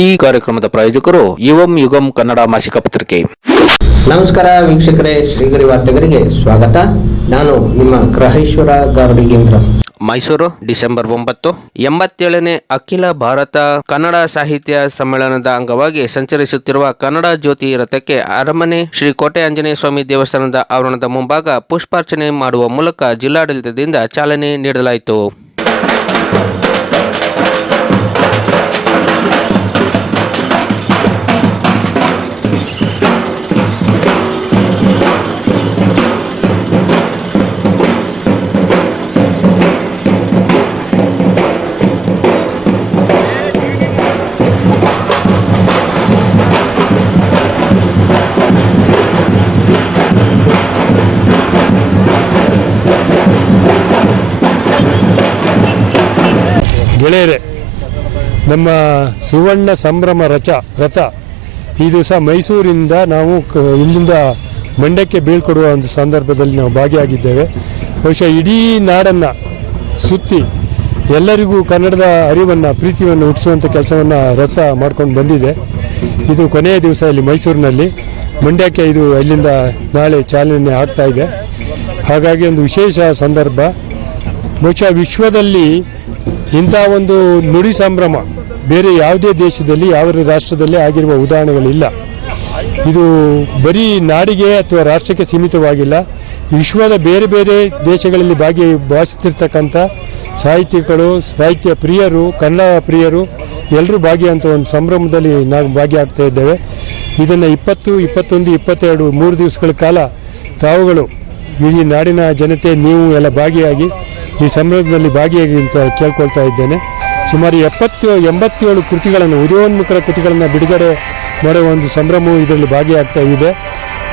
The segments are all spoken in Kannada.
ಈ ಕಾರ್ಯಕ್ರಮದ ಪ್ರಾಯೋಜಕರು ಯುಗಂ ಕನ್ನಡ ಮಾಸಿಕ ಪತ್ರಿಕೆ. ನಮಸ್ಕಾರ ವೀಕ್ಷಕರೇ, ಶ್ರೀಗರಿ ವಾರ್ತೆಗರಿಗೆ ಸ್ವಾಗತ. ನಾನು ನಿಮ್ಮ ಗ್ರಹೇಶ್ವರ ಗಾರ್ಡಿಗೇಂದ್ರ. ಮೈಸೂರು, ಡಿಸೆಂಬರ್ 9. 87ನೇ ಅಖಿಲ ಭಾರತ ಕನ್ನಡ ಸಾಹಿತ್ಯ ಸಮ್ಮೇಳನದ ಅಂಗವಾಗಿ ಸಂಚರಿಸುತ್ತಿರುವ ಕನ್ನಡ ಜ್ಯೋತಿ ರಥಕ್ಕೆ ಅರಮನೆ ಶ್ರೀ ಕೋಟೆ ಆಂಜನೇಯ ಸ್ವಾಮಿ ದೇವಸ್ಥಾನದ ಆವರಣದ ಮುಂಭಾಗ ಪುಷ್ಪಾರ್ಚನೆ ಮಾಡುವ ಮೂಲಕ ಜಿಲ್ಲಾಡಳಿತದಿಂದ ಚಾಲನೆ ನೀಡಲಾಯಿತು. ಗೆಳೆಯರೆ, ನಮ್ಮ ಸುವರ್ಣ ಸಂಭ್ರಮ ರಥ ಈ ದಿವಸ ಮೈಸೂರಿಂದ ನಾವು ಇಲ್ಲಿಂದ ಮಂಡ್ಯಕ್ಕೆ ಬೀಳ್ಕೊಡುವ ಒಂದು ಸಂದರ್ಭದಲ್ಲಿ ನಾವು ಭಾಗಿಯಾಗಿದ್ದೇವೆ. ಬಹುಶಃ ಇಡೀ ನಾಡನ್ನು ಸುತ್ತಿ ಎಲ್ಲರಿಗೂ ಕನ್ನಡದ ಅರಿವನ್ನು, ಪ್ರೀತಿಯನ್ನು ಹುಟ್ಟಿಸುವಂಥ ಕೆಲಸವನ್ನು ರಥ ಮಾಡ್ಕೊಂಡು ಬಂದಿದೆ. ಇದು ಕೊನೆಯ ದಿವಸ ಇಲ್ಲಿ ಮೈಸೂರಿನಲ್ಲಿ. ಮಂಡ್ಯಕ್ಕೆ ಇದು ಅಲ್ಲಿಂದ ನಾಳೆ ಚಾಲನೆ ಆಗ್ತಾ ಇದೆ. ಹಾಗಾಗಿ ಒಂದು ವಿಶೇಷ ಸಂದರ್ಭ. ಬಹುಶಃ ವಿಶ್ವದಲ್ಲಿ ಇಂಥ ಒಂದು ನುಡಿ ಸಂಭ್ರಮ ಬೇರೆ ಯಾವುದೇ ದೇಶದಲ್ಲಿ, ಯಾವ ರಾಷ್ಟ್ರದಲ್ಲಿ ಆಗಿರುವ ಉದಾಹರಣೆಗಳಿಲ್ಲ. ಇದು ಬರೀ ನಾಡಿಗೆ ಅಥವಾ ರಾಷ್ಟ್ರಕ್ಕೆ ಸೀಮಿತವಾಗಿಲ್ಲ. ವಿಶ್ವದ ಬೇರೆ ಬೇರೆ ದೇಶಗಳಲ್ಲಿ ಭಾಗಿಸುತ್ತಿರ್ತಕ್ಕಂಥ ಸಾಹಿತಿಗಳು, ಸಾಹಿತ್ಯ ಪ್ರಿಯರು, ಕನ್ನಡ ಪ್ರಿಯರು ಎಲ್ಲರೂ ಭಾಗಿಯಾಗುವಂಥ ಒಂದು ಸಂಭ್ರಮದಲ್ಲಿ ನಾವು ಭಾಗಿಯಾಗ್ತಾ ಇದ್ದೇವೆ. ಇದನ್ನು 20, 21, 22 3 ದಿವಸಗಳ ಕಾಲ ತಾವುಗಳು ಇಡೀ ನಾಡಿನ ಜನತೆ ನೀವು ಎಲ್ಲ ಭಾಗಿಯಾಗಿ ಈ ಸಂಭ್ರಮದಲ್ಲಿ ಭಾಗಿಯಾಗಿ ಅಂತ ಕೇಳ್ಕೊಳ್ತಾ ಇದ್ದೇನೆ. ಸುಮಾರು 87 ಕೃತಿಗಳನ್ನು, ಉದಯೋನ್ಮುಖರ ಕೃತಿಗಳನ್ನು ಬಿಡುಗಡೆ ಮಾಡುವ ಒಂದು ಸಂಭ್ರಮವು ಇದರಲ್ಲಿ ಭಾಗಿಯಾಗ್ತಾ ಇದೆ.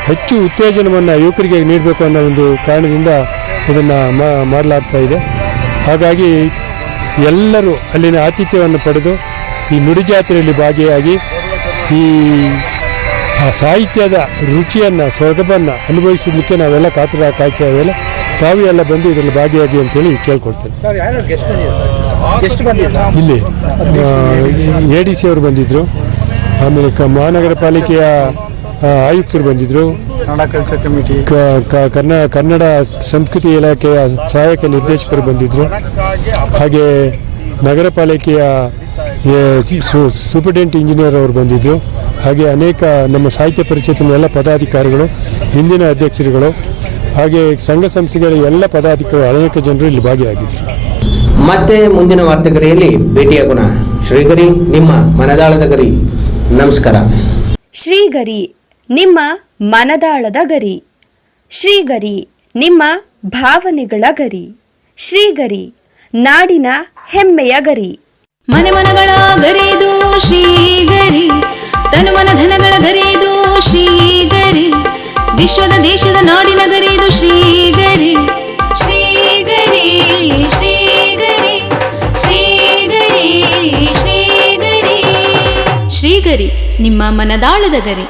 ಹೆಚ್ಚು ಉತ್ತೇಜನವನ್ನು ಯುವಕರಿಗೆ ನೀಡಬೇಕು ಅನ್ನೋ ಒಂದು ಕಾರಣದಿಂದ ಇದನ್ನು ಮಾಡಲಾಗ್ತಾ ಇದೆ. ಹಾಗಾಗಿ ಎಲ್ಲರೂ ಅಲ್ಲಿನ ಆತಿಥ್ಯವನ್ನು ಪಡೆದು ಈ ನುಡಿ ಜಾತ್ರೆಯಲ್ಲಿ ಭಾಗಿಯಾಗಿ ಈ ಸಾಹಿತ್ಯದ ರುಚಿಯನ್ನು, ಸೊಗಬನ್ನು ಅನುಭವಿಸಲಿಕ್ಕೆ ನಾವೆಲ್ಲ ಕಾಯ್ತಾ ಇದ್ದೇವೆ. ತಾವು ಎಲ್ಲ ಬಂದು ಇದರಲ್ಲಿ ಭಾಗಿಯಾಗಿ ಅಂತೇಳಿ ಕೇಳ್ಕೊಳ್ತೇನೆ. ಇಲ್ಲಿ ADC ಅವರು ಬಂದಿದ್ದರು, ಆಮೇಲೆ ಮಹಾನಗರ ಪಾಲಿಕೆಯ ಆಯುಕ್ತರು ಬಂದಿದ್ದರು, ಕನ್ನಡ ಸಂಸ್ಕೃತಿ ಇಲಾಖೆಯ ಸಹಾಯಕ ನಿರ್ದೇಶಕರು ಬಂದಿದ್ದರು, ಹಾಗೆ ನಗರ ಪಾಲಿಕೆಯ ಸೂಪರಿಂಟೆಂಡೆಂಟ್ ಇಂಜಿನಿಯರ್ ಅವರು ಬಂದಿದ್ದರು, ಹಾಗೆ ಅನೇಕ ನಮ್ಮ ಸಾಹಿತ್ಯ ಪರಿಷತ್ತಿನ ಎಲ್ಲ ಪದಾಧಿಕಾರಿಗಳು, ಹಿಂದಿನ ಅಧ್ಯಕ್ಷರುಗಳು, ಹಾಗೆ ಸಂಘ ಸಂಸ್ಥೆಗಳ ಎಲ್ಲ ಪದಾಧಿಕಾರಿಗಳು, ಅನೇಕ ಜನರು ಇಲ್ಲಿ ಭಾಗಿಯಾಗಿದ್ದರು. ಮತ್ತೆ ಮುಂದಿನ ವಾರ್ತೆಗರಿಯಲ್ಲಿ ಭೇಟಿಯಾಗೋಣ. ಶ್ರೀಗರಿ, ನಿಮ್ಮ ಮನದಾಳದ ಗರಿ. ನಮಸ್ಕಾರ. ಶ್ರೀಗರಿ, ನಿಮ್ಮ ಮನದಾಳದ ಗರಿ. ಶ್ರೀಗರಿ, ನಿಮ್ಮ ಭಾವನೆಗಳ ಗರಿ. ಶ್ರೀಗರಿ, ನಾಡಿನ ಹೆಮ್ಮೆಯ ಗರಿ. ಮನೆ ಮನಗಳ ಗರಿದು ಶ್ರೀಗರಿ, ತನುಮನ ಧನಗಳ ಗರಿದು ಶ್ರೀಗರಿ, ವಿಶ್ವದ ದೇಶದ ನಾಡಿನ ಗರಿದು ಶ್ರೀಗರಿ. ಶ್ರೀಗರಿ ಶ್ರೀಗರಿ ಶ್ರೀಗರಿ ಶ್ರೀಗರಿ ಶ್ರೀಗರಿ, ನಿಮ್ಮ ಮನದಾಳದ ಗರಿ.